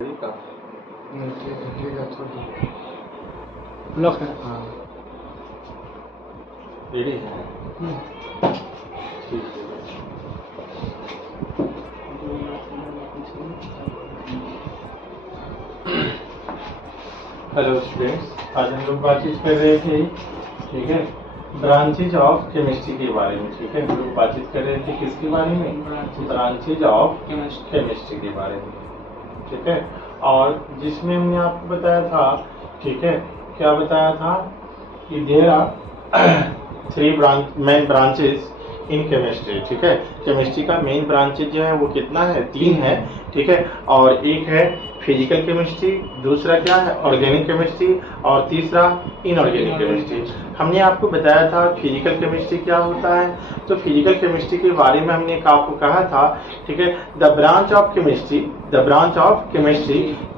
Block है। हाँ ready है। ठीक है। हेलो स्टूडेंट्स, आज हम लोग बातचीत कर रहे थे, ठीक है, ब्रांचेज ऑफ केमिस्ट्री के बारे में। ठीक है, हम लोग बातचीत कर रहे थे किसके बारे में? ब्रांचेज ऑफ केमिस्ट्री के बारे में। ठीक है, और जिसमें हमने आपको बताया था, ठीक है, क्या बताया था कि there are 3 main branches in chemistry. ठीक है, केमिस्ट्री का मेन ब्रांचेज जो है वो कितना है? 3 है। ठीक है, और एक है फिजिकल केमिस्ट्री, दूसरा क्या है? ऑर्गेनिक केमिस्ट्री, और तीसरा इनऑर्गेनिक केमिस्ट्री। हमने आपको बताया था फिजिकल केमिस्ट्री क्या होता है। तो फिजिकल केमिस्ट्री के बारे में हमने आपको कहा था, ठीक है, the branch of chemistry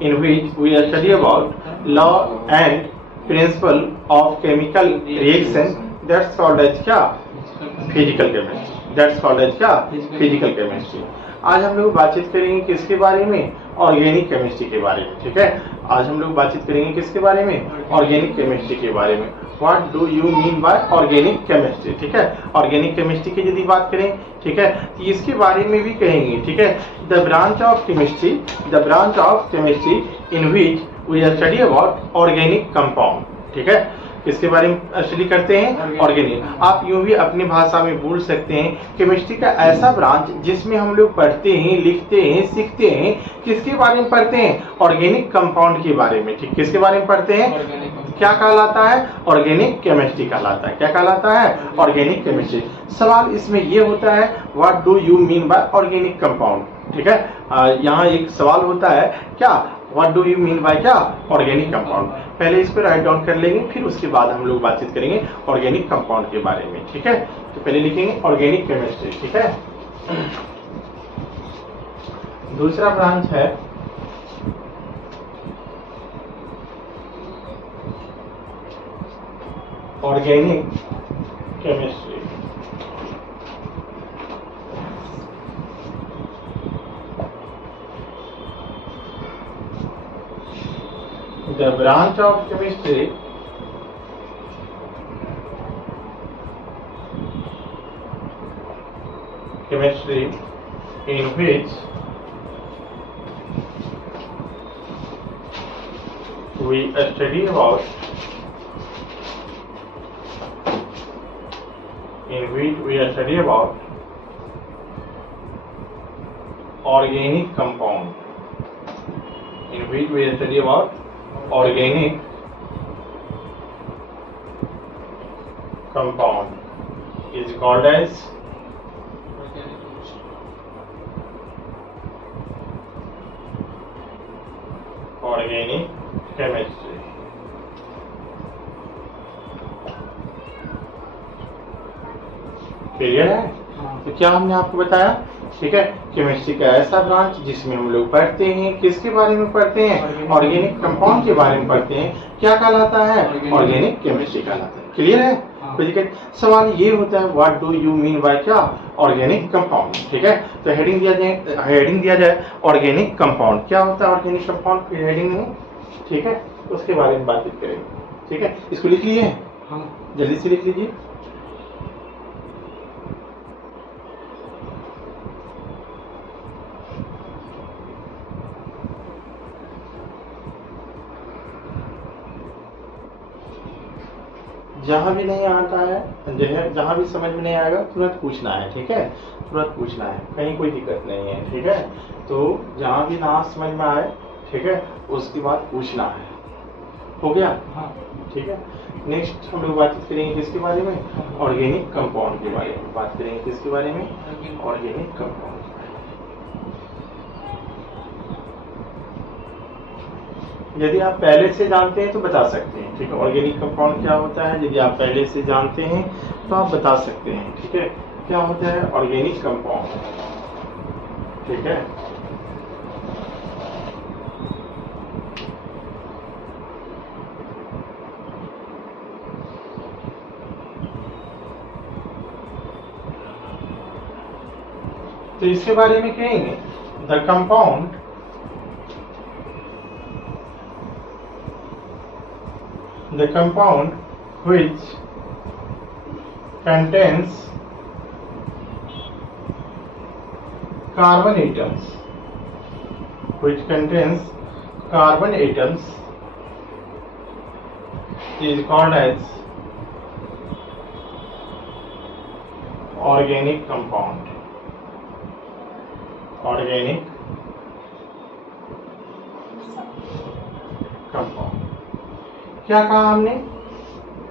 in which we study about law and principle of chemical reaction, that's called as क्या? Physical chemistry. That's called as क्या? Physical chemistry. आज हम लोग बातचीत करेंगे किसके बारे में? ऑर्गेनिक केमिस्ट्री के बारे में। ठीक है, आज हम लोग बातचीत करेंगे किसके बारे में? ऑर्गेनिक केमिस्ट्री के बारे में। What do you mean by organic chemistry? ठीक है, ऑर्गेनिक केमिस्ट्री की यदि बात करें, ठीक है, तो इसके बारे में भी कहेंगे। ठीक है, the branch of chemistry in which we study about organic compound. ठीक है, किसके बारे में स्टडी करते हैं? ऑर्गेनिक। आप यूं भी अपनी भाषा में बोल सकते हैं केमिस्ट्री का ऐसा ब्रांच जिसमें हम लोग पढ़ते हैं, लिखते हैं, सीखते हैं। किसके बारे में पढ़ते हैं? ऑर्गेनिक कंपाउंड के बारे में। ठीक, किसके बारे में पढ़ते हैं? क्या कहलाता है? ऑर्गेनिक केमिस्ट्री कहलाता है। क्या कहलाता है? Organic chemistry. सवाल इसमें यह होता है, what do you mean by organic compound? ठीक है, यहाँ एक सवाल होता है, क्या? What do you mean by क्या? Organic compound. पहले इसको राइट डाउन कर लेंगे, फिर उसके बाद हम लोग बातचीत करेंगे ऑर्गेनिक कंपाउंड के बारे में। ठीक है, तो पहले लिखेंगे ऑर्गेनिक केमिस्ट्री। ठीक है, दूसरा ब्रांच है organic chemistry. The branch of chemistry in which we study about organic compound. In which we study about organic compound is called as organic chemistry. Clear है? तो क्या हमने आपको बताया? ठीक है, केमिस्ट्री का ऐसा ब्रांच जिसमें हम लोग पढ़ते हैं, किसके बारे में पढ़ते हैं? ऑर्गेनिक कंपाउंड के बारे में पढ़ते हैं। क्या कहलाता है? ऑर्गेनिक केमिस्ट्री कहलाता है। क्लियर है? सवाल ये होता है, what do you mean by क्या? Organic compound. ठीक है, तो हेडिंग दिया जाए ऑर्गेनिक कंपाउंड। क्या होता है ऑर्गेनिक कंपाउंड की हेडिंग में? ठीक है, उसके बारे में बातचीत करेंगे। ठीक है, इसको लिख लिए? हाँ, जल्दी से लिख लीजिए। जहां भी नहीं आता है, जहां भी समझ में नहीं आएगा, तुरंत पूछना है। ठीक है, तुरंत पूछना है, कहीं कोई दिक्कत नहीं है। ठीक है, तो जहां भी ना समझ में आए, ठीक है, उसके बाद पूछना है। हो गया? हाँ, ठीक है। नेक्स्ट हम लोग बातचीत करेंगे किसके बारे में? ऑर्गेनिक कंपाउंड के बारे में बात करेंगे। किसके बारे में? Organic compound. यदि आप पहले से जानते हैं तो बता सकते हैं। ठीक है, ऑर्गेनिक कंपाउंड क्या होता है, यदि आप पहले से जानते हैं तो आप बता सकते हैं। ठीक है, क्या होता है ऑर्गेनिक कंपाउंड? ठीक है, तो इसके बारे में कहेंगे the compound the compound which contains carbon atoms is called as organic compound. क्या कहा हमने?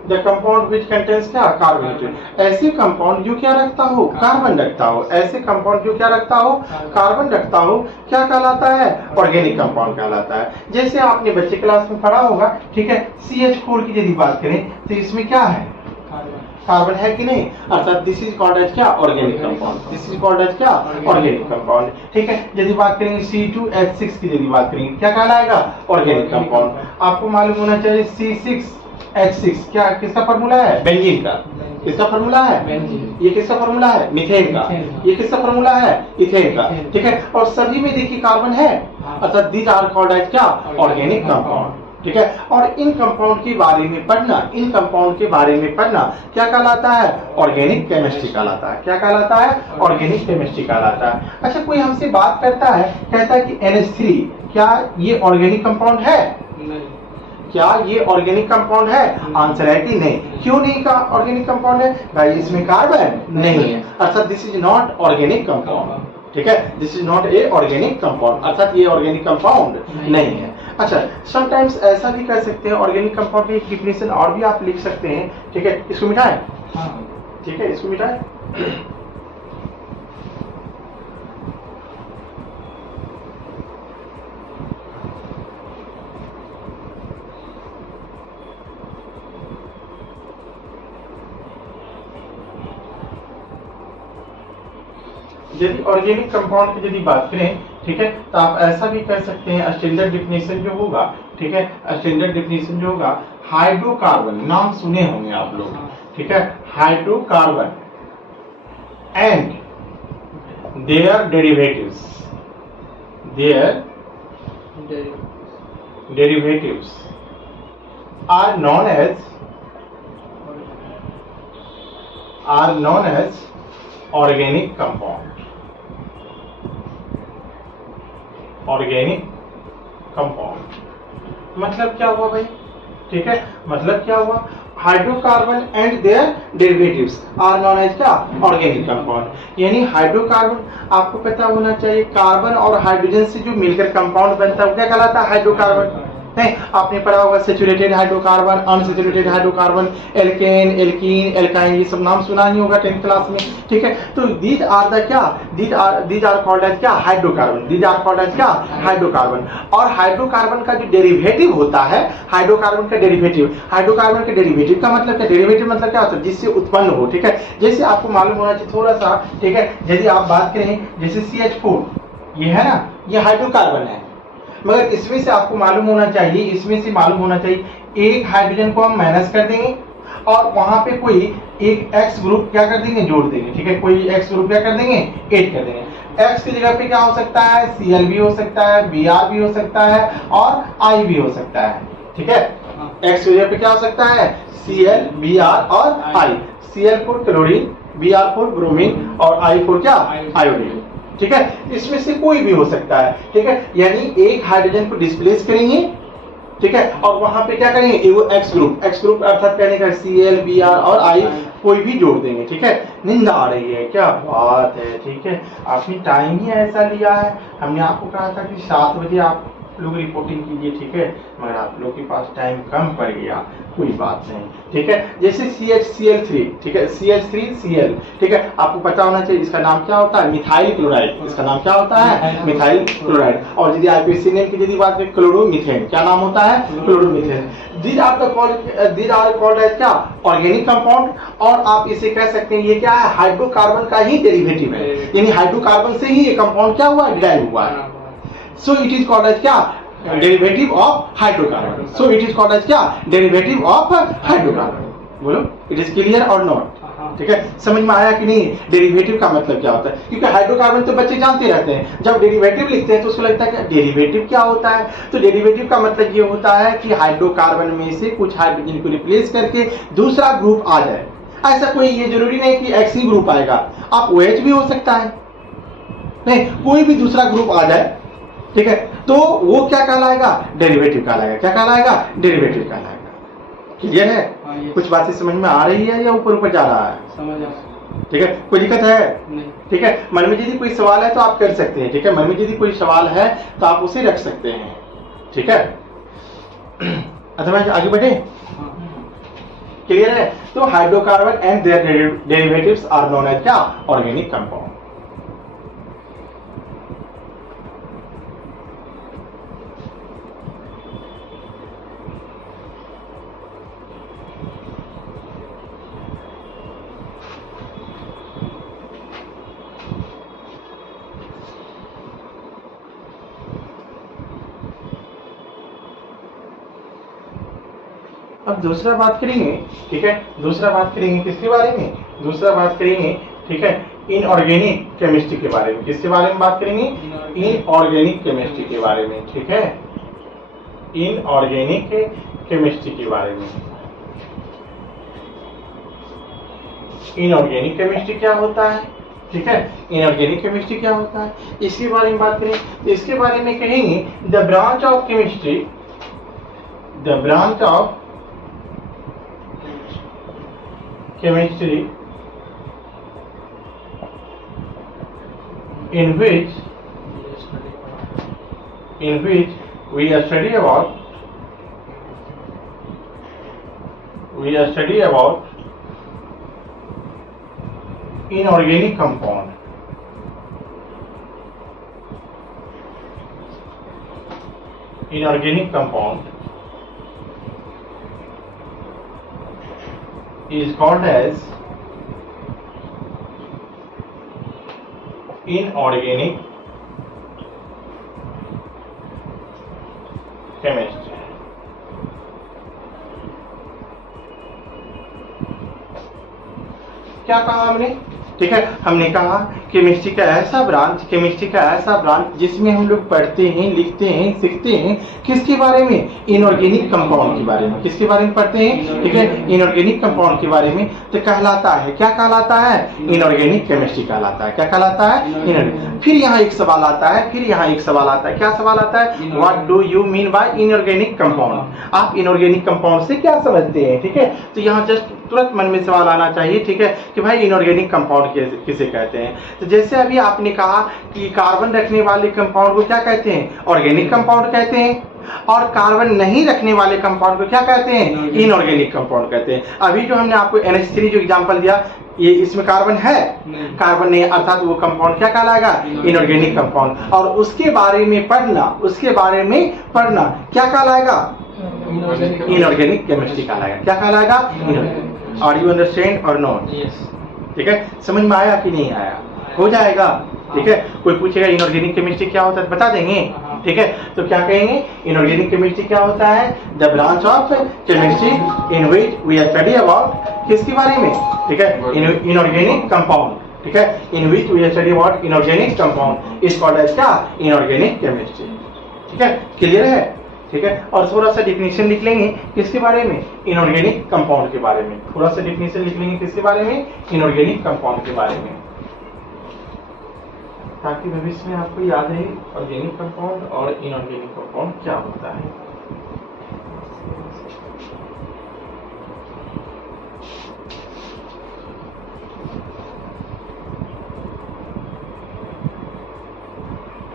द कंपाउंड विच कंटेन्स क्या? कार्बन। ऐसे कंपाउंड जो क्या रखता हो? कार्बन रखता हो। ऐसे कंपाउंड जो क्या रखता हो? कार्बन रखता हो, क्या कहलाता है? ऑर्गेनिक कंपाउंड कहलाता है। जैसे आपने बच्चे क्लास में पढ़ा होगा, ठीक है, CH4 की यदि बात करें तो इसमें क्या है? कार्बन है कि नहीं? अर्थात दिस इज कॉल्ड एज क्या? Organic compound. This is called as क्या? Organic compound. ठीक है, यदि बात करेंगे C2H6 की यदि बात करेंगे, क्या कहलाएगा? Organic compound. आपको मालूम होना चाहिए C6H6 क्या किसका फॉर्मूला है? बेंजीन का। किसका फॉर्मूला है? ये किसका फॉर्मूला है? मीथेन का। ये किसका फॉर्मूला है? इथेन का। ठीक है, और सभी में देखिए कार्बन है, अर्थात दीज आर कॉल्ड एज क्या? Organic compound. ठीक है, और इन कंपाउंड के बारे में पढ़ना, क्या कहलाता है? ऑर्गेनिक केमिस्ट्री कहलाता है। क्या कहलाता है? ऑर्गेनिक केमिस्ट्री कहलाता है। अच्छा, कोई हमसे बात करता है, कहता है कि NH3 क्या ये ऑर्गेनिक कंपाउंड है? नहीं। क्या ये ऑर्गेनिक कंपाउंड है? आंसर है कि नहीं। क्यों नहीं का ऑर्गेनिक कंपाउंड है? भाई इसमें कार्बन नहीं है, अर्थात this is not organic compound. ठीक है, this is not a organic compound, अर्थात ये ऑर्गेनिक कंपाउंड नहीं है। अच्छा, समटाइम्स ऐसा भी कर सकते हैं, ऑर्गेनिक कंपाउंड की डिफिनेशन और भी आप लिख सकते हैं। ठीक है, इसको मिटाएं। ठीक है, इसको मिटाएं। यदि ऑर्गेनिक कंपाउंड की यदि बात करें, ठीक है, तो आप ऐसा भी कह सकते हैं, स्टैंडर्ड डिफिनेशन जो होगा, ठीक है, स्टैंडर्ड डिफिनेशन जो होगा, हाइड्रोकार्बन, नाम सुने होंगे आप लोग, ठीक है, hydrocarbon and their derivatives are known as organic compound. Organic compound मतलब क्या हुआ भाई? ठीक है, मतलब क्या हुआ? Hydrocarbon and their derivatives are known as क्या? Organic compound. यानी हाइड्रोकार्बन, आपको पता होना चाहिए, कार्बन और हाइड्रोजन से जो मिलकर कंपाउंड बनता है वो क्या कहलाता है? हाइड्रोकार्बन। नहीं, आपने पढ़ा होगा saturated hydrocarbon, unsaturated hydrocarbon, alkane, alkene, alkyne, ये सब नाम सुना ही होगा 10th क्लास में। ठीक है, तो दीज आर द क्या? दीज आर कॉल्ड एज क्या? Hydrocarbon. These are called as क्या? हाइड्रोकार्बन। और हाइड्रोकार्बन का जो डेरिवेटिव होता है, हाइड्रोकार्बन का डेरिवेटिव का मतलब क्या? डेरिवेटिव मतलब क्या होता है? जिससे उत्पन्न हो। ठीक है, जैसे आपको मालूम होना चाहिए थोड़ा सा, ठीक है, यदि आप बात करें जैसे CH4, ये है ना, ये हाइड्रोकार्बन है, मगर इसमें से आपको मालूम होना चाहिए, एक हाइड्रोजन को हम माइनस कर देंगे और वहां पे कोई एक X ग्रुप क्या कर देंगे? जोड़ देंगे। ठीक है, कोई X ग्रुप क्या कर देंगे? ऐड कर देंगे। X की जगह पे क्या हो सकता है? Cl भी हो सकता है, Br भी हो सकता है और I भी हो सकता है। ठीक है, X की जगह पे क्या हो सकता है? Cl, Br और I। Cl for chlorine, Br for bromine और I फॉर क्या? आयोडीन। ठीक है, इसमें से कोई भी हो सकता है। ठीक है, यानी एक हाइड्रोजन को डिस्प्लेस करेंगे, ठीक है, और वहां पे क्या करेंगे? वो एक्स ग्रुप अर्थात कहने का Cl, Br और I कोई भी जोड़ देंगे। ठीक है, नींद आ रही है, क्या बात है। ठीक है, आपने टाइम ही ऐसा लिया है, हमने आपको कहा था कि 7 बजे आप लोग रिपोर्टिंग कीजिए। ठीक है, मगर आप लोग के पास टाइम कम पड़ गया, कोई बात नहीं। ठीक है, जैसे CH3, ठीक है, CH3Cl, ठीक है, आपको पता होना चाहिए इसका नाम क्या होता है? Methyl chloride. इसका नाम क्या होता है? Methyl chloride. और यदि आईपीसी की यदि बात करें, क्लोरोमीथेन, क्या नाम होता है? Chloromethane. These are called as क्या? Organic compound. और आप इसे कह सकते हैं ये क्या है? हाइड्रोकार्बन का ही डेरिवेटिव है, यानी हाइड्रोकार्बन से ही ये कंपाउंड क्या हुआ? डिराइव हुआ है। So it is called as क्या? Derivative of hydrocarbon. So it is called as क्या? Derivative of hydrocarbon. बोलो, it is clear or not? ठीक है, समझ में आया कि नहीं डेरिवेटिव का मतलब क्या होता है? क्योंकि हाइड्रोकार्बन तो बच्चे जानते रहते हैं, जब डेरिवेटिव लिखते हैं तो उसको लगता है कि डेरिवेटिव क्या होता है। तो डेरिवेटिव का मतलब ये होता है कि हाइड्रोकार्बन में से कुछ हाइड्रोजन को रिप्लेस करके दूसरा ग्रुप आ जाए। ऐसा कोई ये जरूरी नहीं कि एक्स ही ग्रुप आएगा, आप OH भी हो सकता है, नहीं कोई भी दूसरा ग्रुप आ जाए, ठीक है, तो वो क्या कहलाएगा? डेरिवेटिव कहलाएगा। क्या कहलाएगा? डेरिवेटिव कहलाएगा। क्लियर है? कुछ बातें समझ में आ रही है या ऊपर ऊपर जा रहा है? समझ आ ठीक है, कोई दिक्कत है? नहीं। ठीक है, मन में यदि कोई सवाल है तो आप कर सकते हैं। ठीक है, मन में यदि कोई सवाल है तो आप उसे रख सकते हैं। ठीक है, अथवा आगे बढ़े। क्लियर है? तो hydrocarbon and their derivatives are known as क्या? Organic compound. अब दूसरा बात करेंगे, ठीक है, दूसरा बात करेंगे किसके बारे में? दूसरा बात करेंगे, ठीक है, इनऑर्गेनिक केमिस्ट्री के बारे में। किसके बारे में बात करेंगे? इनऑर्गेनिक केमिस्ट्री के बारे में। ठीक है, इनऑर्गेनिक केमिस्ट्री के बारे में। इनऑर्गेनिक केमिस्ट्री क्या होता है? ठीक है, इनऑर्गेनिक केमिस्ट्री क्या होता है, इसके बारे में बात करें तो इसके बारे में कहेंगे the branch of chemistry, the branch of chemistry in which we study about inorganic compound. Inorganic compound is called as inorganic chemistry. क्या कहा हमने? ठीक है, हमने कहा केमिस्ट्री का ऐसा ब्रांच जिसमें हम लोग पढ़ते हैं, लिखते हैं, सीखते हैं किसके बारे में? इनऑर्गेनिक कंपाउंड के बारे में। किसके बारे में पढ़ते हैं? ठीक है, इनऑर्गेनिक कंपाउंड के बारे में। तो कहलाता है, क्या कहलाता है? इनऑर्गेनिक केमिस्ट्री कहलाता है। क्या कहलाता है? इनऑर्गेनिक। फिर यहाँ एक सवाल आता है, क्या सवाल आता है? What do you mean bye inorganic compound? आप इनऑर्गेनिक कंपाउंड से क्या समझते हैं? ठीक है, तो यहाँ जस्ट तुरंत मन में सवाल आना चाहिए, ठीक है, कि भाई इनऑर्गेनिक कंपाउंड किसे कहते हैं? तो जैसे अभी आपने कहा कि कार्बन रखने वाले कंपाउंड को क्या कहते हैं? ऑर्गेनिक कंपाउंड कहते हैं, और कार्बन नहीं रखने वाले कंपाउंड को क्या कहते हैं? इनऑर्गेनिक कंपाउंड कहते हैं। अभी जो हमने आपको NH3 जो एग्जांपल दिया, ये इसमें कार्बन है? कार्बन नहीं, अर्थात वो कंपाउंड क्या कहलाएगा? Inorganic compound. और उसके बारे में पढ़ना क्या कहलाएगा? इनऑर्गेनिक केमिस्ट्री कहलाएगा। क्या कहलाएगा? इनऑर्गेनिक। आर यू अंडरस्टैंड और नॉट? ठीक है, समझ में आया कि नहीं आया? हो जाएगा। ठीक है, कोई पूछेगा इनऑर्गेनिक केमिस्ट्री क्या होता है, बता देंगे। ठीक है, तो क्या कहेंगे? इनऑर्गेनिक केमिस्ट्री क्या होता है? The branch of chemistry in which we study about किसके बारे में? ठीक है, इनऑर्गेनिक कंपाउंड। ठीक है, in which we study about inorganic compound is called as क्या? Inorganic chemistry. ठीक है, क्लियर है? ठीक है, और थोड़ा सा डिफिनेशन लिख लेंगे किसके बारे में? इनऑर्गेनिक कंपाउंड के बारे में। थोड़ा सा डिफिनेशन लिख लेंगे किसके बारे में? इनऑर्गेनिक कंपाउंड के बारे में, ताकि भविष्य में आपको याद रहे ऑर्गेनिक कंपाउंड और इनऑर्गेनिक कंपाउंड क्या होता है।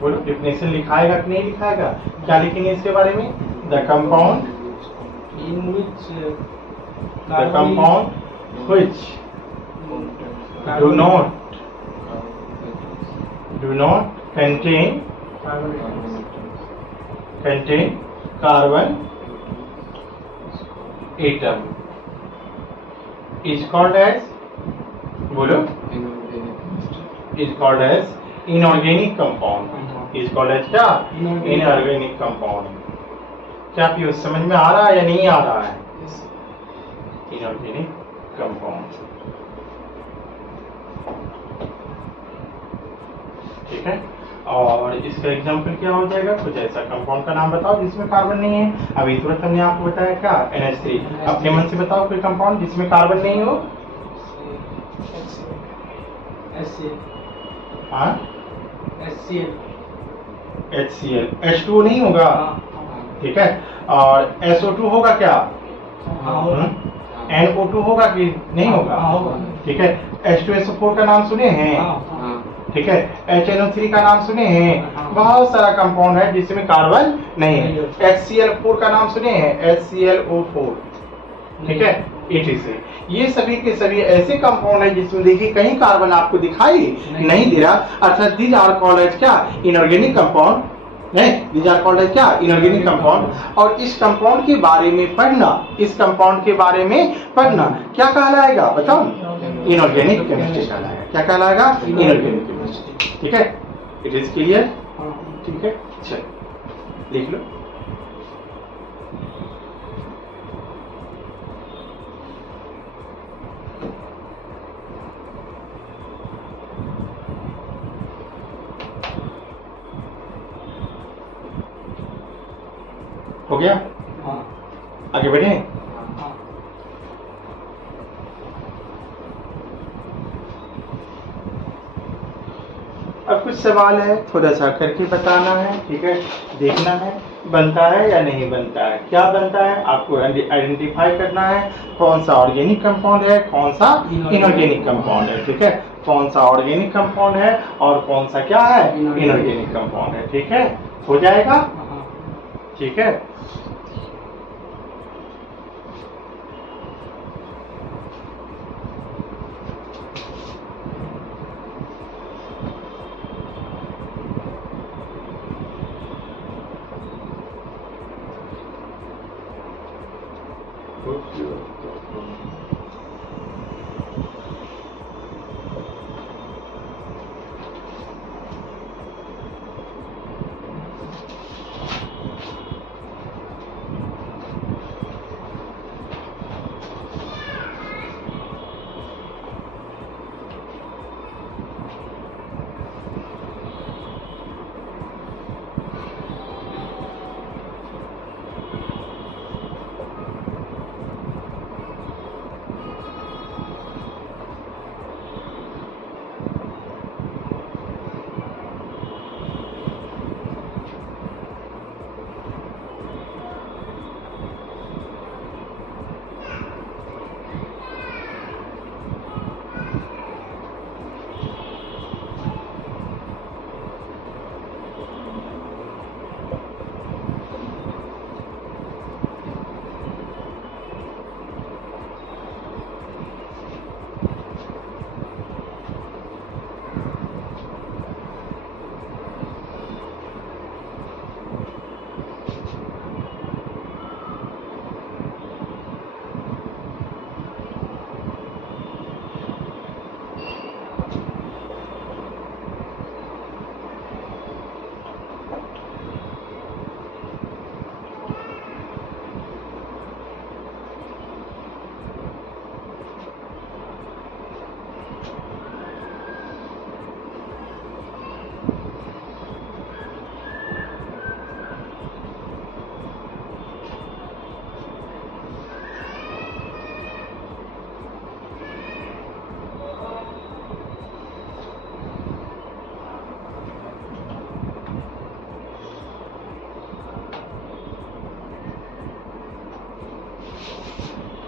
बोलो, डिफिनेशन लिखाएगा कि नहीं लिखाएगा? क्या लिखेंगे इसके बारे में? The compound in which which do not contain carbon atom is called as, बोलो, is called as inorganic compound, is called as क्या? Inorganic compound। क्या पीयूष समझ में आ रहा है या नहीं आ रहा है? Inorganic compound. ठीक है। और इसका एग्जाम्पल क्या हो जाएगा, कुछ ऐसा कंपाउंड का नाम बताओ जिसमें कार्बन नहीं है। अभी तुरंत हमने आपको बताया क्या, NH3। अपने मन से बताओ कोई कंपाउंड जिसमें कार्बन नहीं हो। हाँ, HCl, H2O नहीं होगा, ठीक है। और SO2 होगा क्या, NO2 होगा कि नहीं होगा, ठीक है। H2SO4 का नाम सुने हैं, ठीक है। HNO3 का नाम सुने हैं। बहुत सारा कंपाउंड है जिसमें कार्बन नहीं है। HCl4 का नाम सुने हैं, HClO4, ठीक है। ETC, ये सभी के सभी ऐसे कंपाउंड है जिसमें देखिए कहीं कार्बन आपको दिखाई नहीं दे रहा, अर्थात दीज आर कॉल्ड एज क्या, इनऑर्गेनिक कंपाउंड, नहीं, दीज आर कॉल्ड एज क्या, इनऑर्गेनिक कंपाउंड। और इस कंपाउंड के बारे में पढ़ना, इस कंपाउंड के बारे में पढ़ना क्या कहलाएगा बताओ, इनऑर्गेनिक केमिस्ट्री कहलाएगा। क्या कहलाएगा, इनऑर्गेनिक केमिस्ट्री, ठीक है। इट इज क्लियर, ठीक है। चलो लिख लो। हो गया, आगे बढ़े। अब कुछ सवाल है, थोड़ा सा करके बताना है, ठीक है। देखना है बनता है या नहीं बनता है। क्या बनता है आपको आइडेंटिफाई करना है, कौन सा ऑर्गेनिक कंपाउंड है, कौन सा इनऑर्गेनिक कंपाउंड है, ठीक है। कौन सा ऑर्गेनिक कंपाउंड है और कौन सा क्या है, इनऑर्गेनिक कंपाउंड है, ठीक है। हो जाएगा, ठीक है।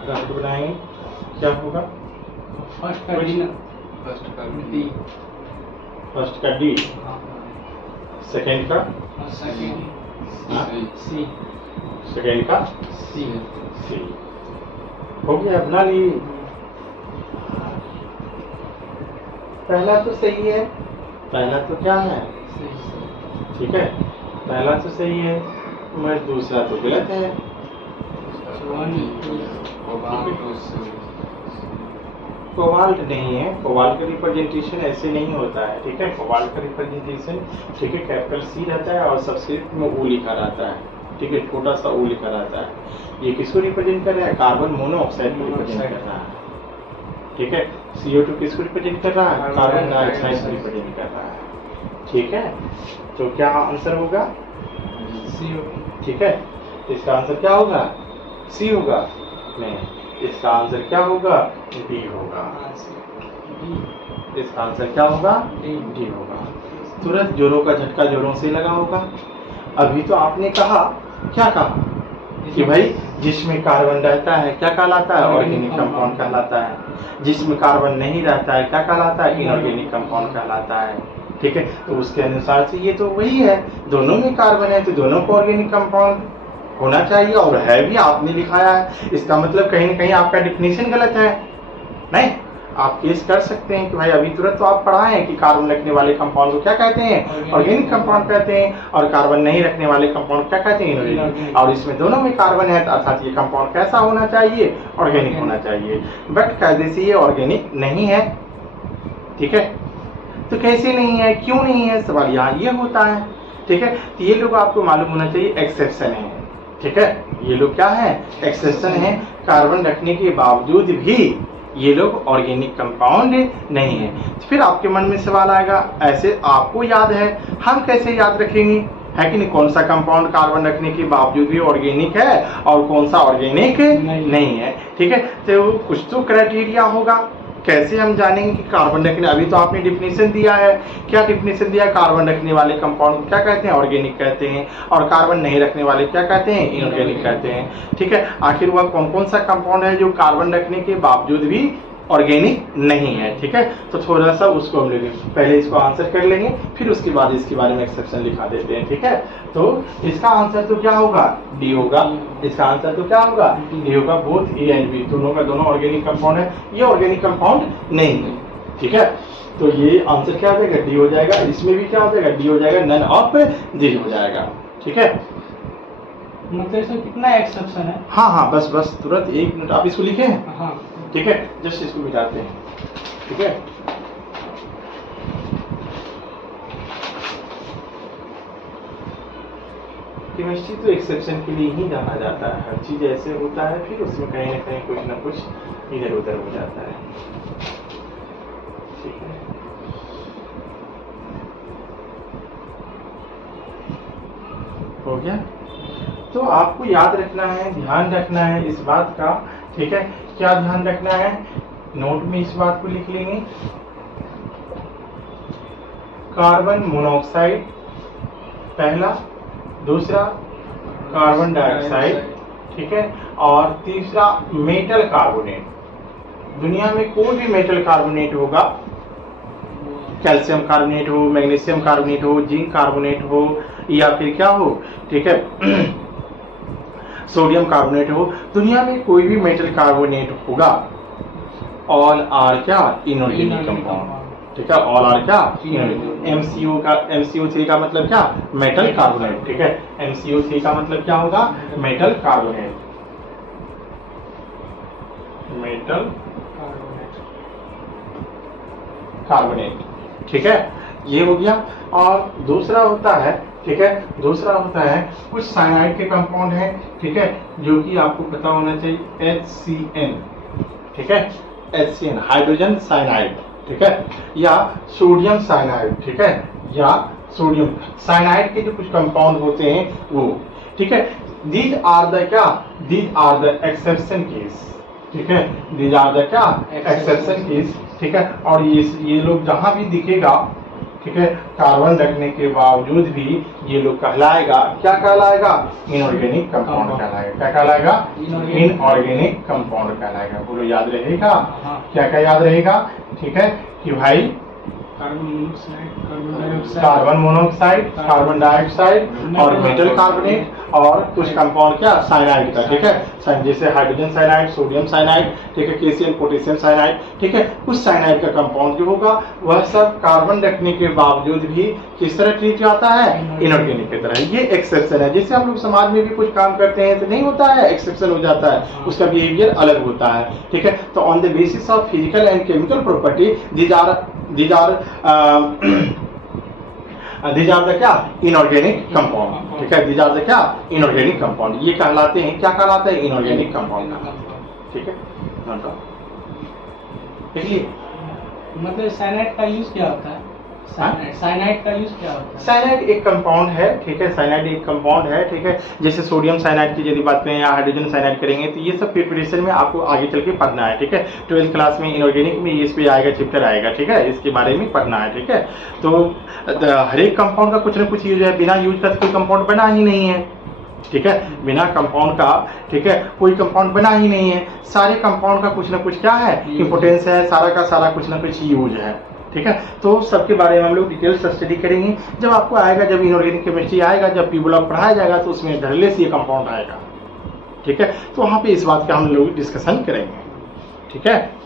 राउंड बनाएंगे, क्या होगा, फर्स्ट का डी, फर्स्ट का डी, सेकेंड का सी, सेकेंड का सी, सी। हो गया, बना ली। पहला तो सही है, पहला तो क्या है, ठीक है, पहला तो सही है मगर दूसरा तो गलत है। कोबाल्ट नहीं है, कोबाल्ट का रिप्रेजेंटेशन ऐसे नहीं होता है, ठीक है। कोबाल्ट का रिप्रेजेंटेशन, ठीक है, कैपिटल सी रहता है और सबस्क्रिप्ट में ओ लिखा रहता है, ठीक है, छोटा सा ओ लिखा रहता है। ये किसको रिप्रेजेंट कर रहा है, कार्बन मोनोऑक्साइड को रिप्रेजेंट कर रहा है, ठीक है। CO2 किसको रिप्रेजेंट कर रहा है, कार्बन डाइऑक्साइड को रिप्रेजेंट कर रहा है, ठीक है, तो क्या आंसर होगा? सी ठीक है, इसका आंसर क्या होगा? सी होगा? नहीं, इसका आंसर क्या होगा? डी होगा। इसका आंसर क्या होगा? डी होगा। तुरंत जोरों का झटका जोरों से लगा होगा। अभी तो आपने कहा, क्या कहा कि भाई जिसमें कार्बन रहता है क्या कहलाता है? ऑर्गेनिक कंपाउंड कहलाता है। जिसमें कार्बन नहीं रहता है क्या कहलाता है? इनऑर्गेनिक कंपाउंड कहलाता है। ठीक है, तो उसके अनुसार से ये तो वही है, दोनों में कार्बन है तो दोनों को ऑर्गेनिक कंपाउंड होना चाहिए, और है भी, आपने लिखाया है। इसका मतलब कहीं ना कहीं आपका डिफिनेशन गलत है। नहीं, आप केस कर सकते हैं कि भाई अभी तुरंत तो आप पढ़ाए हैं कि कार्बन रखने वाले कंपाउंड को क्या कहते हैं? ऑर्गेनिक कंपाउंड कहते हैं, और कार्बन नहीं रखने वाले कंपाउंड क्या कहते हैं? इनऑर्गेनिक। और इसमें दोनों में कार्बन है, अर्थात ये कंपाउंड कैसा होना चाहिए? ऑर्गेनिक होना चाहिए। बट कायदे से ये ऑर्गेनिक नहीं है। ठीक है, तो कैसे नहीं है, क्यों नहीं है, सवाल यहाँ ये होता है। ठीक है, तो ये लोग आपको मालूम होना चाहिए एक्सेप्शन है। ठीक है, ये लोग क्या है? एक्सेप्शन है। कार्बन रखने के बावजूद भी ये लोग ऑर्गेनिक कंपाउंड नहीं है। तो फिर आपके मन में सवाल आएगा, ऐसे आपको याद है, हम कैसे याद रखेंगे? है कि नहीं? कौन सा कंपाउंड कार्बन रखने के बावजूद भी ऑर्गेनिक है और कौन सा ऑर्गेनिक नहीं है? ठीक है, तो कुछ तो क्राइटेरिया होगा। कैसे हम जानेंगे कि कार्बन रखने? अभी तो आपने डिफिनेशन दिया है। क्या डिफिनेशन दिया? कार्बन रखने वाले कंपाउंड को क्या कहते हैं? ऑर्गेनिक कहते हैं, और कार्बन नहीं रखने वाले क्या कहते हैं? इनऑर्गेनिक कहते हैं। ठीक है, आखिर वह कौन कौन सा कंपाउंड है जो कार्बन रखने के बावजूद भी ऑर्गेनिक नहीं है? ठीक है, तो थोड़ा सा उसको हम लेंगे, पहले इसको आंसर कर लेंगे, फिर उसके बाद इसके बारे में एक्सेप्शन लिखा देते हैं। ठीक है, तो इसका आंसर तो क्या होगा? डी होगा। इसका आंसर तो क्या होगा? डी होगा। बोथ ए एंड बी दोनों का दोनों ऑर्गेनिक कंपाउंड है, ये ऑर्गेनिक कंपाउंड नहीं है। ठीक है, तो ये आंसर क्या हो जाएगा? डी हो जाएगा। इसमें भी क्या हो जाएगा? डी हो जाएगा, नन ऑफ दी हो जाएगा। ठीक है, मतलब इसमें कितना एक्सेप्शन है? हाँ हाँ, बस बस तुरंत 1 मिनट आप इसको लिखे हैं। हाँ, ठीक है, जस्ट इसको मिटाते हैं। ठीक है, केमिस्ट्री तो एक्सेप्शन के लिए ही जाना जाता है। हर चीज ऐसे होता है, फिर उसमें कहीं ना कहीं कुछ ना कुछ इधर उधर हो जाता है। ठीक है, हो गया। तो आपको याद रखना है, ध्यान रखना है इस बात का। ठीक है, क्या ध्यान रखना है? नोट में इस बात को लिख लेंगे, कार्बन मोनोऑक्साइड पहला, दूसरा कार्बन डाइऑक्साइड, ठीक है, और तीसरा मेटल कार्बोनेट। दुनिया में कोई भी मेटल कार्बोनेट होगा, कैल्शियम कार्बोनेट हो, मैग्नीशियम कार्बोनेट हो, जिंक कार्बोनेट हो, या फिर क्या हो, ठीक है, सोडियम कार्बोनेट हो, दुनिया में कोई भी मेटल कार्बोनेट होगा, ऑल आर क्या? Inorganic compound. ठीक है, ऑल आर क्या? MCO3 का मतलब क्या? Metal carbonate. ठीक है, MCO3 का मतलब क्या होगा? Metal carbonate. Metal carbonate. ठीक है, ये हो गया। और दूसरा होता है, ठीक है, दूसरा होता है कुछ साइनाइड के कंपाउंड है, ठीक है, जो कि आपको पता होना चाहिए, HCN। ठीक है, HCN हाइड्रोजन साइनाइड। ठीक है, या सोडियम साइनाइड। ठीक है, या सोडियम साइनाइड के जो कुछ कंपाउंड होते हैं वो। ठीक है, दीज आर द क्या? These are the exception case. ठीक है, दीज आर द क्या? Exception case. ठीक है, और ये लोग जहां भी दिखेगा, ठीक है, कार्बन रखने के बावजूद भी ये लोग कहलाएगा, क्या कहलाएगा? इनऑर्गेनिक कंपाउंड कहलाएगा। क्या कहलाएगा? इनऑर्गेनिक कंपाउंड कहलाएगा। बोलो, याद रहेगा? क्या क्या याद रहेगा? ठीक है, कि भाई कार्बन मोनोऑक्साइड, कार्बन डाइऑक्साइड और मेटल कार्बोनेट, और कुछ कंपाउंड क्या? साइनाइड का। ठीक है, जैसे हाइड्रोजन साइनाइड, सोडियम साइनाइड, ठीक है, कैल्शियम पोटेशियम साइनाइड। ठीक है, कुछ साइनाइड का कंपाउंड जो होगा वह सब कार्बन रखने के बावजूद भी किस तरह ट्रीट आता है? इनऑर्गेनिक की तरह। ये एक्सेप्शन है। जैसे हम लोग समाज में भी कुछ काम करते हैं तो नहीं होता है, एक्सेप्शन हो जाता है, उसका बिहेवियर अलग होता है। ठीक है, तो on the basis of physical and chemical property these are the क्या? Inorganic compound. ठीक है, दीज आर द क्या? Inorganic compound. ये कहलाते हैं, क्या कहलाते हैं? Inorganic compound. ठीक है, देखिए, मतलब साइनाइड का यूज क्या होता है? साइनाइड का यूज क्या होता है? साइनाइड एक कंपाउंड है, ठीक है, साइनाइड एक कंपाउंड है, ठीक है। जैसे सोडियम साइनाइड की यदि बात करें या हाइड्रोजन साइनाइड करेंगे तो ये सब प्रिपरेशन में आपको आगे चल के पढ़ना है, ठीक है। 12th क्लास में इनऑर्गेनिक में इस पे आएगा, चैप्टर आएगा, ठीक है, इसके बारे में पढ़ना है, ठीक है। तो हर एक कंपाउंड का कुछ ना कुछ यूज है, बिना यूज का कोई कंपाउंड बना ही नहीं है, ठीक है। बिना कंपाउंड का, ठीक है, कोई कंपाउंड बना ही नहीं है। सारे कंपाउंड का कुछ ना कुछ क्या है, इंपोर्टेंस है, सारा का सारा कुछ ना कुछ यूज है, ठीक है। तो सबके बारे में हम लोग डिटेल्स स्टडी करेंगे जब आपको आएगा, जब इनऑर्गेनिक केमिस्ट्री आएगा, जब पी ब्लॉक पढ़ाया जाएगा तो उसमें धड़ल्ले से ये कंपाउंड आएगा, ठीक है। तो वहाँ पे इस बात का हम लोग डिस्कशन करेंगे, ठीक है।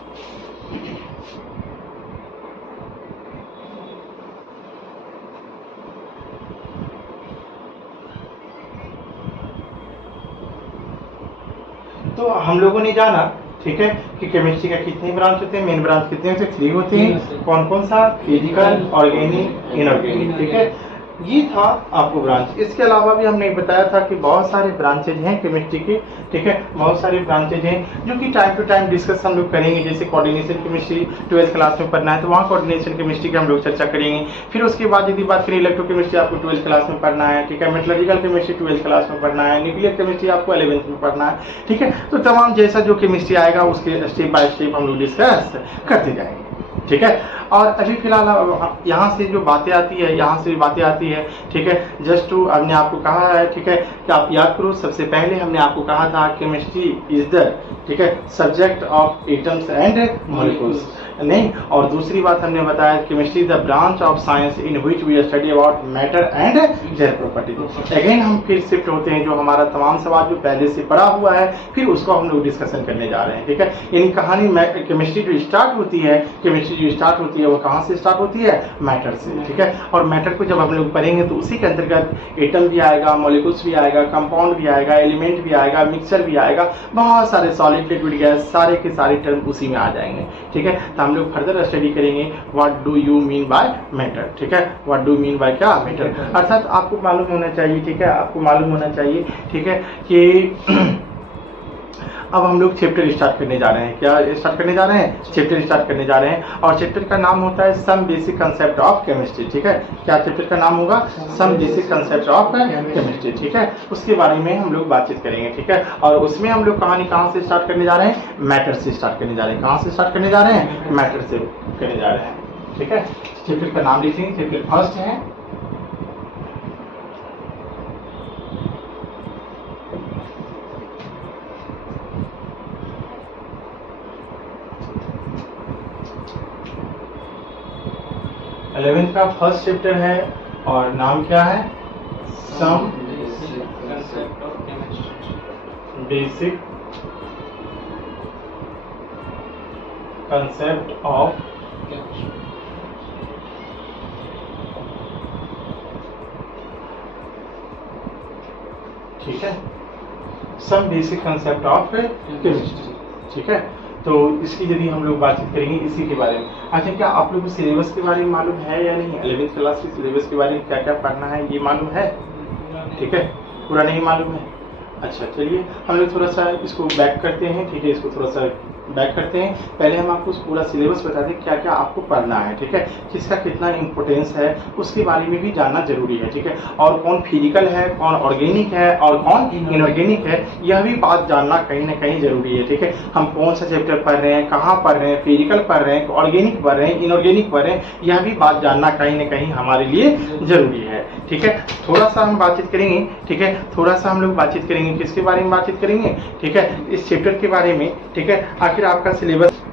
तो हम लोगों ने जाना, ठीक है, कि केमिस्ट्री का कितने ब्रांच होते हैं, मेन ब्रांच कितने होते हैं, 3 होते हैं। कौन कौन सा? फिजिकल, ऑर्गेनिक, इनऑर्गेनिक, ठीक है। ये था आपको ब्रांच। इसके अलावा भी हमने बताया था कि बहुत सारे ब्रांचेज हैं केमिस्ट्री के, ठीक है, बहुत सारे ब्रांचेज हैं जो कि टाइम टू टाइम डिस्कस हम लोग करेंगे। जैसे कोऑर्डिनेशन केमिस्ट्री 12th क्लास में पढ़ना है तो वहाँ कोऑर्डिनेशन केमिस्ट्री की हम लोग चर्चा करेंगे। फिर उसके बाद यदि बात करें इलेक्ट्रोकेमिस्ट्री आपको 12th क्लास में पढ़ना है, ठीक है। मेटलर्जिकल केमिस्ट्री 12th क्लास में पढ़ना है। न्यूक्लियर केमिस्ट्री आपको 11th में पढ़ना है, ठीक है। तो तमाम जैसा जो केमिस्ट्री आएगा उसके स्टेप बाय स्टेप हम लोग डिस्कस करते जाएंगे, ठीक है। और अभी फिलहाल यहाँ से जो बातें आती है, यहाँ से बातें आती है, ठीक है। जस्ट टू हमने आपको कहा है, ठीक है, कि आप याद करो। सबसे पहले हमने आपको कहा था केमिस्ट्री इज द, ठीक है, subject of atoms and molecules, नहीं। और दूसरी बात हमने बताया chemistry the branch of science in which we study about matter and their properties. Again हम फिर शिफ्ट होते हैं, जो हमारा तमाम सवाल जो पहले से पढ़ा हुआ है फिर उसको हम लोग डिस्कशन करने जा रहे हैं, ठीक है। यानी कहानी केमिस्ट्री जो स्टार्ट होती है, केमिस्ट्री जो स्टार्ट होती है वो कहाँ से स्टार्ट होती है? मैटर से, ठीक है। और मैटर को जब हम लोग पढ़ेंगे तो उसी के अंतर्गत एटम भी आएगा, मॉलिक्यूल्स भी आएगा, कंपाउंड भी आएगा, एलिमेंट भी आएगा, मिक्सचर भी आएगा, बहुत सारे सॉलिड, लिक्विड, गैस, सारे के सारे टर्म उसी में आ जाएंगे, ठीक है। तो हम लोग फर्दर स्टडी करेंगे what do you mean bye matter, ठीक है। व्हाट डू मीन बाय क्या? मैटर। अर्थात आपको मालूम होना चाहिए, ठीक है, आपको मालूम होना चाहिए, ठीक है, कि अब हम लोग चैप्टर स्टार्ट करने जा रहे हैं। क्या स्टार्ट करने जा रहे हैं? चैप्टर स्टार्ट करने जा रहे हैं। और चैप्टर का नाम होता है some basic concept of chemistry, ठीक है। क्या चैप्टर का नाम होगा? Some basic concept of chemistry, ठीक है। उसके बारे में हम लोग बातचीत करेंगे, ठीक है। और उसमें हम लोग कहानी कहाँ से स्टार्ट करने जा रहे हैं? मैटर से स्टार्ट करने जा रहे हैं। कहाँ से स्टार्ट करने जा रहे हैं? मैटर से करने जा रहे हैं, ठीक है। चैप्टर का नाम लिखेंगे, चैप्टर फर्स्ट है इलेवेंथ का फर्स्ट चैप्टर है और नाम क्या है? Some concept of chemistry. Basic concept of ठीक है, some basic concept of chemistry, ठीक है। तो इसकी यदि हम लोग बातचीत करेंगे इसी के बारे में। अच्छा, क्या आप लोग को सिलेबस के बारे में मालूम है या नहीं? 11th क्लास के सिलेबस के बारे में क्या क्या पढ़ना है ये मालूम है? ठीक है, पूरा नहीं मालूम है। अच्छा, चलिए हम लोग थोड़ा सा इसको बैक करते हैं, ठीक है। इसको थोड़ा सा बैक करते हैं। पहले हम आपको पूरा सिलेबस बता दें क्या क्या आपको पढ़ना है, ठीक है। किसका कितना इंपॉर्टेंस है उसके बारे में भी जानना जरूरी है, ठीक है। और कौन फिजिकल है, कौन ऑर्गेनिक है और कौन इनऑर्गेनिक है, यह भी बात जानना कहीं ना कहीं जरूरी है, ठीक है। हम कौन सा चैप्टर पढ़ रहे हैं, कहाँ पढ़ रहे हैं, फिजिकल पढ़ रहे हैं, ऑर्गेनिक पढ़ रहे हैं, इनऑर्गेनिक पढ़ रहे हैं, यह भी बात जानना कहीं ना कहीं हमारे लिए जरूरी है, ठीक है। थोड़ा सा हम बातचीत करेंगे, ठीक है। थोड़ा सा हम लोग बातचीत करेंगे, किसके बारे में बातचीत करेंगे, ठीक है, इस चैप्टर के बारे में, ठीक है। आखिर आपका सिलेबस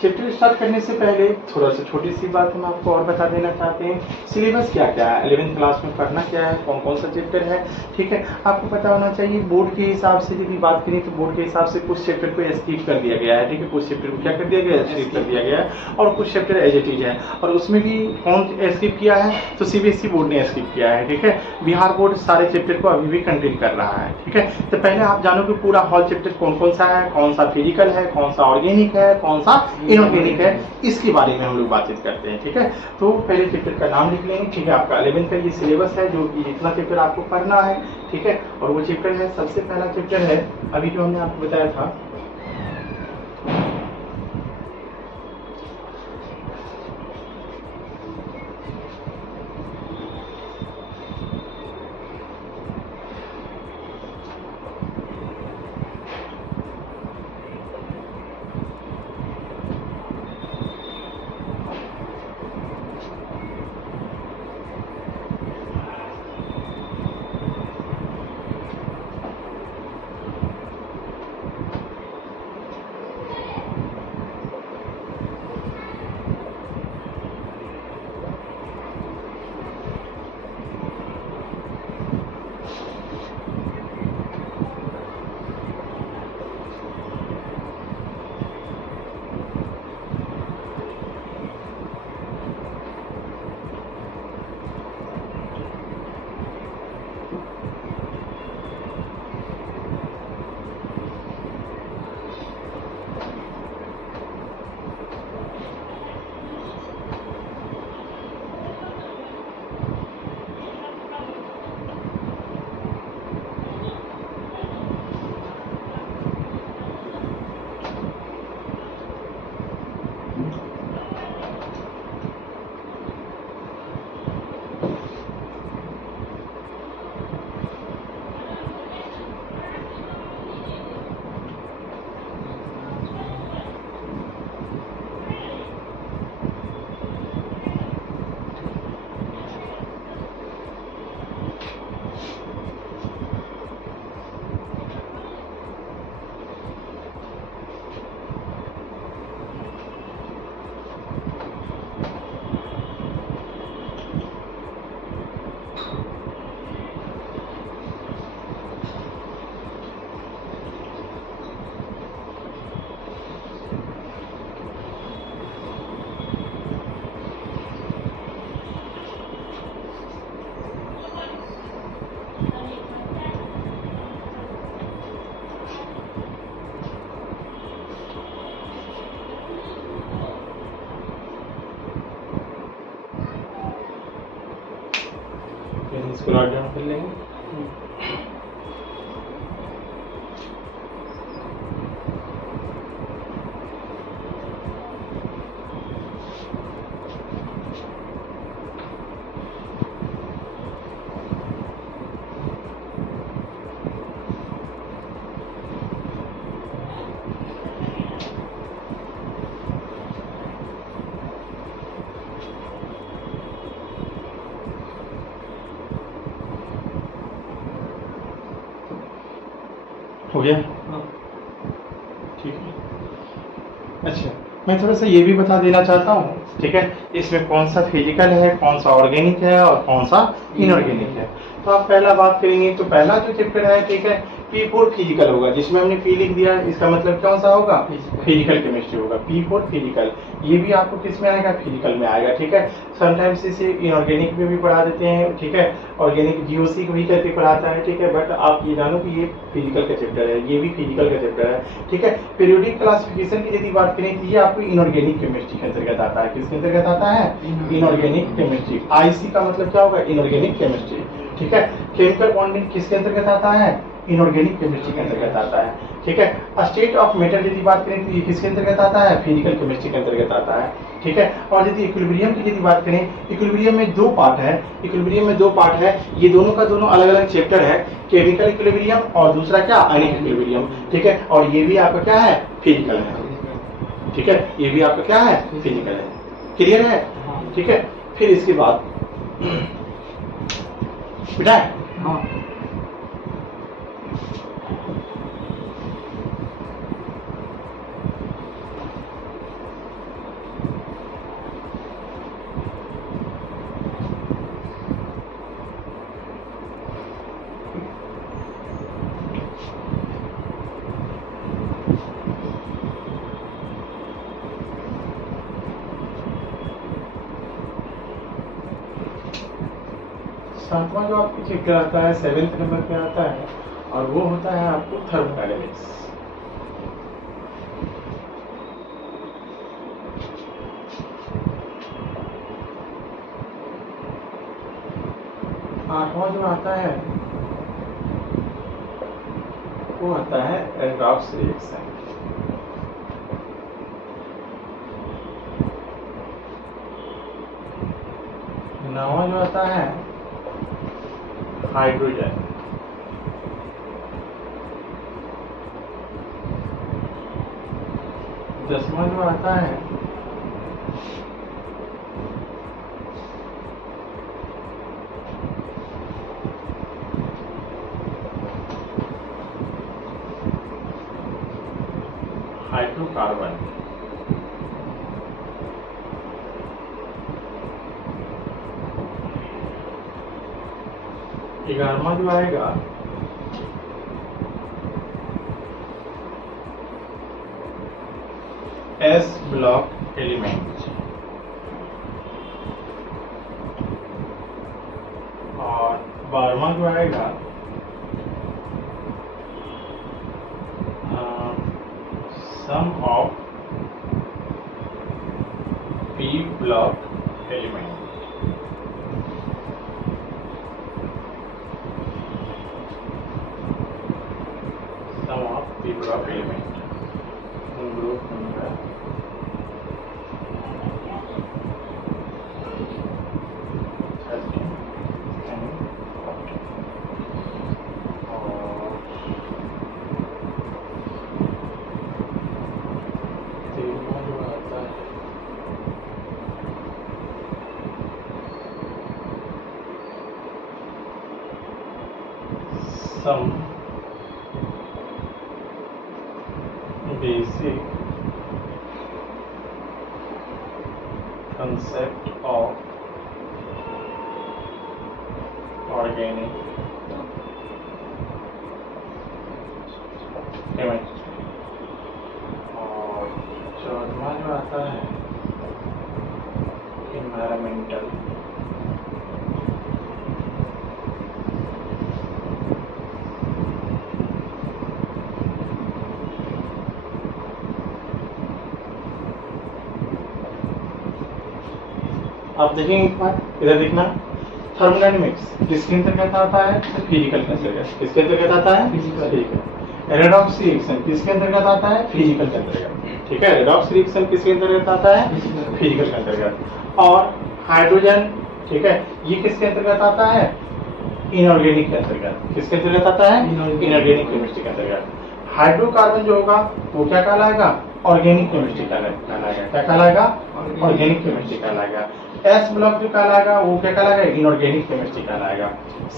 चैप्टर स्टार्ट करने से पहले थोड़ा सा छोटी सी बात हम आपको और बता देना चाहते हैं। सिलेबस क्या क्या है, 11th क्लास में पढ़ना क्या है, कौन कौन सा चैप्टर है, ठीक है, आपको पता होना चाहिए। बोर्ड के हिसाब से यदि बात करें तो बोर्ड के हिसाब से कुछ चैप्टर को स्किप कर दिया गया है, ठीक है। कुछ चैप्टर को क्या कर दिया गया है? स्किप कर दिया गया है। और कुछ चैप्टर एज इट इज है। और उसमें भी कौन स्किप किया है? तो CBSE बोर्ड ने स्किप किया है, ठीक है। बिहार बोर्ड सारे चैप्टर को अभी भी कंटिन्यू कर रहा है, ठीक है। तो पहले आप जानो कि पूरा हॉल चैप्टर कौन कौन सा है, कौन सा फिजिकल है, कौन सा ऑर्गेनिक है, कौन सा इनऑर्गेनिक है, इसके बारे में हम लोग बातचीत करते हैं। ठीक है, तो पहले चैप्टर का नाम लिख लेंगे। ठीक है, आपका 11th का ये सिलेबस है जो कि इतना चैप्टर आपको पढ़ना है। ठीक है, और वो चैप्टर है, सबसे पहला चैप्टर है अभी जो हमने आपको बताया था, इसको नोट डाउन कर लेंगे। हो गया, ठीक है। अच्छा, मैं थोड़ा सा ये भी बता देना चाहता हूँ, ठीक है, इसमें कौन सा फिजिकल है, कौन सा ऑर्गेनिक है और कौन सा इनऑर्गेनिक है। तो आप पहला बात करेंगे तो पहला जो चैप्टर है, ठीक है, पी फोर फिजिकल होगा, जिसमें हमने पी लिख दिया, इसका मतलब कौन सा होगा, फिजिकल केमिस्ट्री होगा। पी फोर फिजिकल, ये भी आपको किस में आएगा, फिजिकल में आएगा। ठीक है, समटाइम्स इसे इनऑर्गेनिक में भी पढ़ा देते हैं। ठीक है, ऑर्गेनिक जीओसी को भी करके पढ़ाता है। ठीक है, बट आप ये जानो कि ये फिजिकल का चैप्टर है, ये भी फिजिकल का चैप्टर है। ठीक है, पीरियोडिक क्लासिफिकेशन की यदि बात करें तो ये आपको इनऑर्गेनिक केमिस्ट्री के अंतर्गत आता है। किसके अंतर्गत आता है, इनऑर्गेनिक केमिस्ट्री। आईसी का मतलब क्या होगा, इनऑर्गेनिक केमिस्ट्री। ठीक है, केमिकल बॉन्डिंग किसके अंतर्गत आता है, इनऑर्गेनिक केमिस्ट्री के अंतर्गत आता है। ठीक है, स्टेट ऑफ मैटर यदि बात करें तो ये किसके अंतर्गत आता है, फिजिकल केमिस्ट्री के अंतर्गत आता है। ठीक है, और यदि इक्विलिब्रियम की यदि बात करें, इक्विलिब्रियम में दो पार्ट है, इक्विलिब्रियम में दो पार्ट है, ये दोनों का दोनों अलग अलग चैप्टर है, केमिकल इक्विलिब्रियम और दूसरा क्या, आयनिक इक्विलिब्रियम। ठीक है, और ये भी आपका क्या है, फिजिकल है। ठीक है, ये भी आपका क्या है, फिजिकल है। क्लियर है, ठीक है। फिर इसके बाद बेटा हाँ, सातवां जो आपको चैप्टर आता है 7th नंबर पे आता है, और वो होता है आपको थर्मोडायनेमिक्स। 8वां जो आता है वो आता है रेडॉक्स रिएक्शन। नौवां जो आता है हाइड्रोजन। दसवां जो आता है हाइड्रोकार्बन। ग्यारहवां जो आएगा एस ब्लॉक एलिमेंट। और 12वां जो आएगा some of P block element. Some of P block element group number 13 and 14। और 13वां जो आता है सम basic concept of organic chemistry। और 14वां जो आता है environmental आप देखेंगे एक बार इधर देखना थर्मोडायनेमिक्स किसके अंतर्गत आता है फिजिकल के अंतर्गत किसके अंतर्गत आता है फिजिकल रेडॉक्स रिएक्शन किसके अंतर्गत आता है फिजिकल के अंतर्गत ठीक है रेडॉक्स रिएक्शन किसके अंतर्गत आता है फिजिकल के अंतर्गत और हाइड्रोजन ठीक है ये किसके अंतर्गत आता है इनऑर्गेनिक के अंतर्गत किसके अंतर्गत आता है इनऑर्गेनिक केमिस्ट्री के अंतर्गत हाइड्रोकार्बन जो होगा वो क्या कहलाएगा ऑर्गेनिक केमिस्ट्री कहलाएगा क्या कहलाएगा ऑर्गेनिक केमिस्ट्री कहलाएगा एस ब्लॉक जो कहलाएगा वो क्या कहलाएगा इनऑर्गेनिक केमिस्ट्री कहलाएगा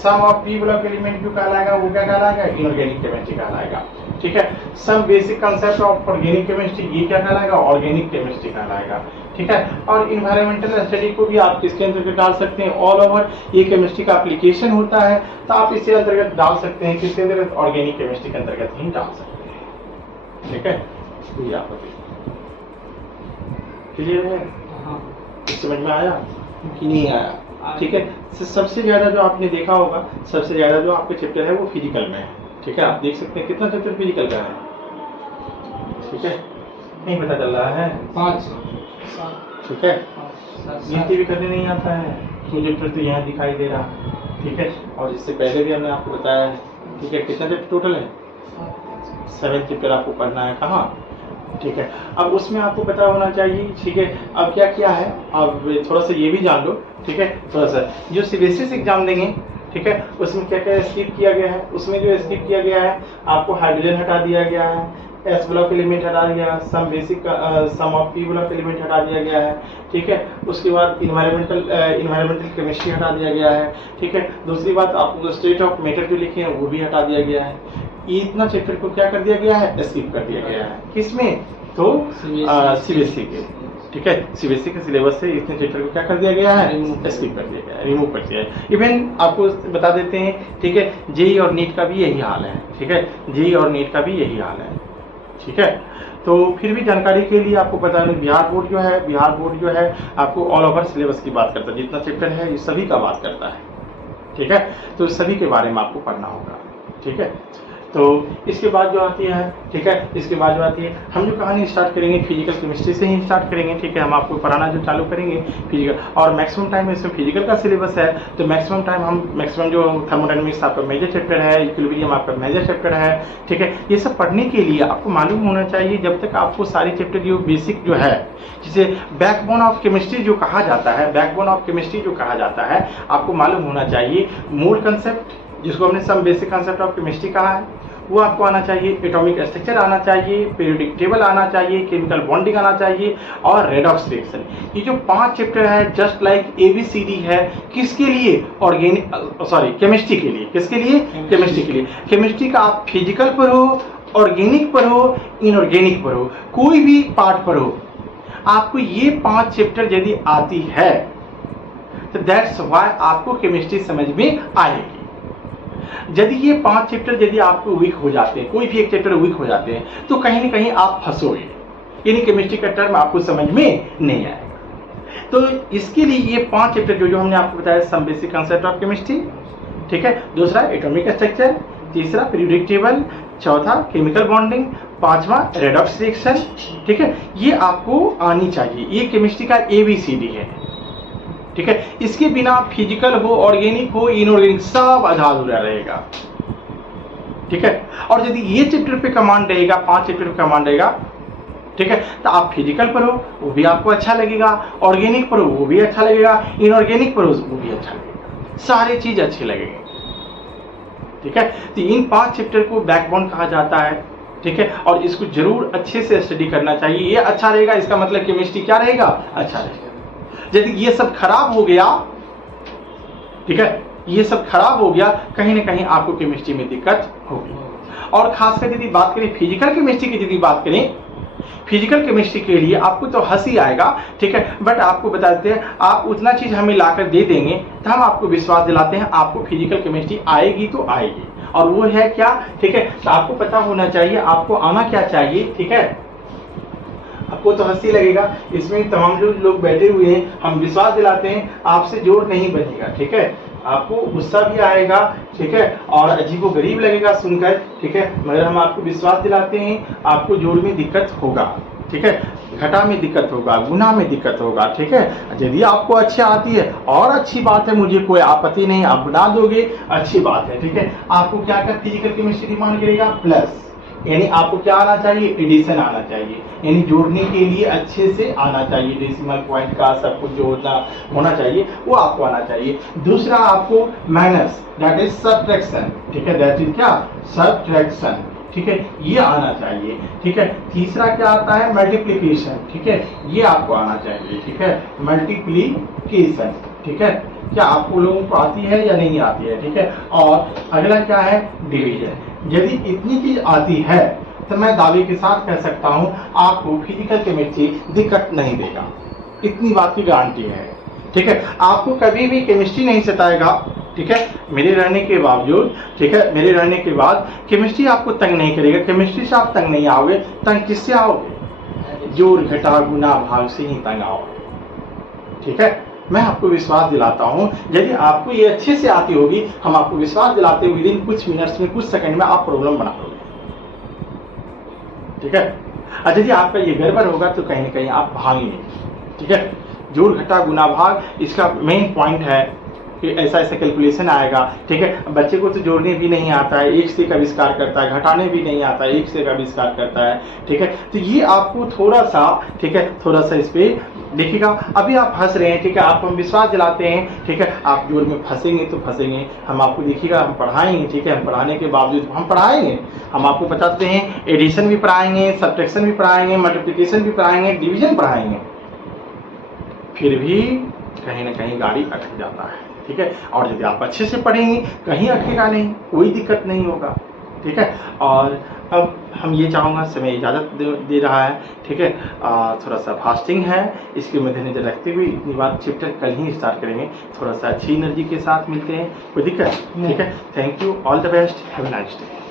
सम ऑफ पी ब्लॉक एलिमेंट जो कहलाएगा वो क्या कहलाएगा इनऑर्गेनिक केमिस्ट्री कहलाएगा ठीक है some basic concept of organic chemistry ये क्या कहलाएगा ऑर्गेनिक केमिस्ट्री कहलाएगा ठीक है और इन्वायरमेंटल स्टडी को भी आप किसके अंतर्गत डाल सकते हैं ऑल ओवर ये केमिस्ट्री का एप्लीकेशन होता है तो आप इसके अंतर्गत डाल सकते हैं किसके अंतर्गत ऑर्गेनिक केमिस्ट्री के अंतर्गत ही डाल सकते हैं ठीक है तो ये आप क्लियर है हाँ समझ में आया कि नहीं आया ठीक है सबसे ज्यादा जो आपने देखा होगा सबसे ज्यादा जो आपके चैप्टर है वो फिजिकल में है ठीक है आप देख सकते हैं कितना चैप्टर फिजिकल का है ठीक है नहीं पता चल रहा है 5 ठीक है गिनती भी करने नहीं आता है प्रोजेक्टर तो यहाँ दिखाई दे रहा ठीक है और इससे पहले भी हमने आपको बताया है ठीक है कितना चैप्टर टोटल है 7 चैप्टर आपको पढ़ना है कहाँ ठीक है अब उसमें आपको पता होना चाहिए ठीक है अब क्या किया है अब थोड़ा सा ये भी जान लो ठीक है थोड़ा सा जो सीबीएसई एग्जाम देंगे ठीक है उसमें क्या क्या स्किप किया गया है उसमें जो स्किप किया गया है आपको हाइड्रोजन हटा दिया गया है एस ब्लॉक एलिमेंट हटा दिया some basic some of P block element हटा दिया गया है ठीक है उसके बाद इन्वायरमेंटल केमिस्ट्री हटा दिया गया है ठीक है दूसरी बात आपको स्टेट ऑफ मैटर जो लिखे हैं वो भी हटा दिया गया है इतना चैप्टर को क्या कर दिया गया है स्किप कर दिया गया है किसमें तो सीबीएसई के ठीक है सीबीएसई के सिलेबस से इतने चैप्टर को क्या कर दिया गया है स्किप कर दिया गया है रिमूव कर दिया है इवन आपको बता देते हैं ठीक है जेई और नीट का भी यही हाल है ठीक है जेई और नीट का भी यही हाल है ठीक है तो फिर भी जानकारी के लिए आपको बता दें बिहार बोर्ड जो है आपको ऑल ओवर सिलेबस की बात करता है जितना चैप्टर है ये सभी का बात करता है ठीक है तो सभी के बारे में आपको पढ़ना होगा ठीक है तो इसके बाद जो आती है, ठीक है, इसके बाद जो आती है, हम जो कहानी स्टार्ट करेंगे फिजिकल केमिस्ट्री से ही स्टार्ट करेंगे, ठीक है। हम आपको पढ़ाना जो चालू करेंगे फिजिकल, और मैक्सिमम टाइम इसमें फिजिकल का सिलेबस है, तो मैक्सिमम जो थर्मोडायनेमिक्स आपका मेजर चैप्टर है, इक्विलिब्रियम आपका मेजर चैप्टर है, ठीक है। ये सब पढ़ने के लिए आपको मालूम होना चाहिए, जब तक आपको सारे चैप्टर जो बेसिक जो है, जिसे बैकबोन ऑफ केमिस्ट्री जो कहा जाता है, बैकबोन ऑफ केमिस्ट्री जो कहा जाता है, आपको मालूम होना चाहिए। मूल कंसेप्ट जिसको हमने some basic concept of chemistry कहा है, वो आपको आना चाहिए। एटॉमिक स्ट्रक्चर आना चाहिए, पीरियोडिक टेबल आना चाहिए, केमिकल बॉन्डिंग आना चाहिए, और रेडॉक्स रिएक्शन। ये जो 5 चैप्टर है जस्ट लाइक ABCD है, किसके लिए? केमिस्ट्री के लिए। किसके लिए? केमिस्ट्री के लिए। केमिस्ट्री का आप फिजिकल पर हो, ऑर्गेनिक पर हो, इनऑर्गेनिक पर हो, कोई भी पार्ट पर हो, आपको ये 5 चैप्टर यदि आती है तो दैट्स व्हाई आपको केमिस्ट्री समझ में आएगी। यदि ये 5 चैप्टर यदि आपको वीक हो जाते हैं, कोई भी एक चैप्टर वीक हो जाते हैं, तो कहीं ना कहीं आप फंसोगे, यानी केमिस्ट्री का टर्म आपको समझ में नहीं आएगा। तो इसके लिए ये 5 चैप्टर जो हमने आपको बताया, some basic concept of chemistry, ठीक है, दूसरा एटॉमिक स्ट्रक्चर, तीसरा पीरियोडिक टेबल, चौथा केमिकल बॉन्डिंग, पांचवा रेडॉक्स रिएक्शन, ठीक है, ये आपको आनी चाहिए। ये केमिस्ट्री का ABCD है, ठीक है। इसके बिना फिजिकल हो, ऑर्गेनिक हो, इनऑर्गेनिक, सब अधूरा रहेगा, ठीक है। और यदि ये चैप्टर पे कमांड रहेगा, 5 चैप्टर पे कमांड रहेगा, ठीक है, तो आप फिजिकल पर हो वो भी आपको अच्छा लगेगा, ऑर्गेनिक पर हो वो भी अच्छा लगेगा, इनऑर्गेनिक पर हो वो भी अच्छा लगेगा, सारे चीज अच्छे लगेंगे, ठीक है। तो इन 5 चैप्टर को बैकबोन कहा जाता है, ठीक है, और इसको जरूर अच्छे से स्टडी करना चाहिए। ये अच्छा रहेगा, इसका मतलब केमिस्ट्री क्या रहेगा? अच्छा रहेगा। यदि ये सब खराब हो गया, ठीक है, ये सब खराब हो गया, कहीं ना कहीं आपको केमिस्ट्री में दिक्कत होगी। और खासकर यदि बात करें फिजिकल केमिस्ट्री की, यदि बात करें फिजिकल केमिस्ट्री के लिए, आपको तो हंसी आएगा, ठीक है, बट आपको बताते हैं, आप उतना चीज हमें लाकर दे देंगे तो हम आपको विश्वास दिलाते हैं आपको फिजिकल केमिस्ट्री आएगी तो आएगी। और वो है क्या? ठीक है, तो आपको पता होना चाहिए आपको आना क्या चाहिए, ठीक है। आपको तो हंसी लगेगा, इसमें तमाम लोग बैठे हुए हैं, हम विश्वास दिलाते हैं आपसे जोड़ नहीं बनेगा, ठीक है, आपको गुस्सा भी आएगा, ठीक है, और अजीबोगरीब लगेगा सुनकर, ठीक है, मगर हम आपको विश्वास दिलाते हैं आपको जोड़ में दिक्कत होगा, ठीक है, घटा में दिक्कत होगा, गुना में दिक्कत होगा, ठीक है। यदि आपको अच्छी आती है और अच्छी बात है, मुझे कोई आपत्ति नहीं, आप बना दोगे, अच्छी बात है, ठीक है। आपको क्या क्या फिजिकल केमिस्ट्री डिमांड करेगा? प्लस, यानी आपको क्या आना चाहिए? एडिशन आना चाहिए, यानी जोड़ने के लिए अच्छे से आना चाहिए, डेसिमल पॉइंट का सब कुछ जोड़ना होना चाहिए, वो आपको आना चाहिए। दूसरा आपको माइनस, दैट इज सब्ट्रैक्शन, ठीक है, दैट इज क्या? सब्ट्रैक्शन, ठीक है, ये आना चाहिए, ठीक है। तीसरा क्या आता है? मल्टीप्लिकेशन, ठीक है, ये आपको आना चाहिए, ठीक है, मल्टीप्लिकेशन, ठीक है। क्या आपको लोगों को आती है या नहीं आती है, ठीक है। और अगला क्या है? डिवीजन। यदि इतनी चीज आती है तो मैं दावे के साथ कह सकता हूं आपको फिजिकल केमिस्ट्री दिक्कत नहीं देगा, इतनी बात की गारंटी है, ठीक है। आपको कभी भी केमिस्ट्री नहीं सताएगा, ठीक है, मेरे रहने के बावजूद, ठीक है, मेरे रहने के बाद केमिस्ट्री आपको तंग नहीं करेगा। केमिस्ट्री से आप तंग नहीं आओगे, तंग किससे आओगे? जोड़ घटा गुना भाग से ही तंग आओगे, ठीक है। मैं आपको विश्वास दिलाता हूं, यदि आपको ये अच्छे से आती होगी, हम आपको विश्वास दिलाते हुए विदिन कुछ मिनट्स में, कुछ सेकंड में आप प्रॉब्लम बना लोगे, ठीक है। और यदि आपका ये गड़बड़ होगा तो कहीं ना कहीं आप भागेंगे, ठीक है। जोड़ घटा गुना भाग इसका मेन पॉइंट है कि ऐसा ऐसा कैलकुलेशन आएगा, ठीक है। बच्चे को तो जोड़ने भी नहीं आता है, एक से का आविष्कार करता है, घटाने भी नहीं आता है, एक से का आविष्कार करता है, ठीक है। तो ये आपको थोड़ा सा, ठीक है, थोड़ा सा इस पे देखिएगा। अभी आप हंस रहे हैं, ठीक है, आपको हम विश्वास दिलाते हैं, ठीक है, आप जोड़ में फंसेंगे तो फंसेंगे, हम आपको देखिएगा, हम पढ़ाएंगे, ठीक है, हम पढ़ाने के बावजूद हम पढ़ाएंगे, हम आपको बताते हैं एडिशन भी पढ़ाएंगे, सब्ट्रैक्शन भी पढ़ाएंगे, मल्टीप्लिकेशन भी पढ़ाएंगे, डिवीजन पढ़ाएंगे, फिर भी कहीं ना कहीं गाड़ी अटक जाता है, ठीक है। और यदि आप अच्छे से पढ़ेंगे कहीं अटकेगा नहीं, कोई दिक्कत नहीं होगा, ठीक है। और अब हम ये चाहूँगा, समय इजाज़त दे रहा है, ठीक है, थोड़ा सा फास्टिंग है, इसके मद्देनजर रखते हुए इतनी बात चैप्टर कल ही स्टार्ट करेंगे, थोड़ा सा अच्छी एनर्जी के साथ मिलते हैं, कोई दिक्कत, ठीक है। Thank you, all the best, have a nice day.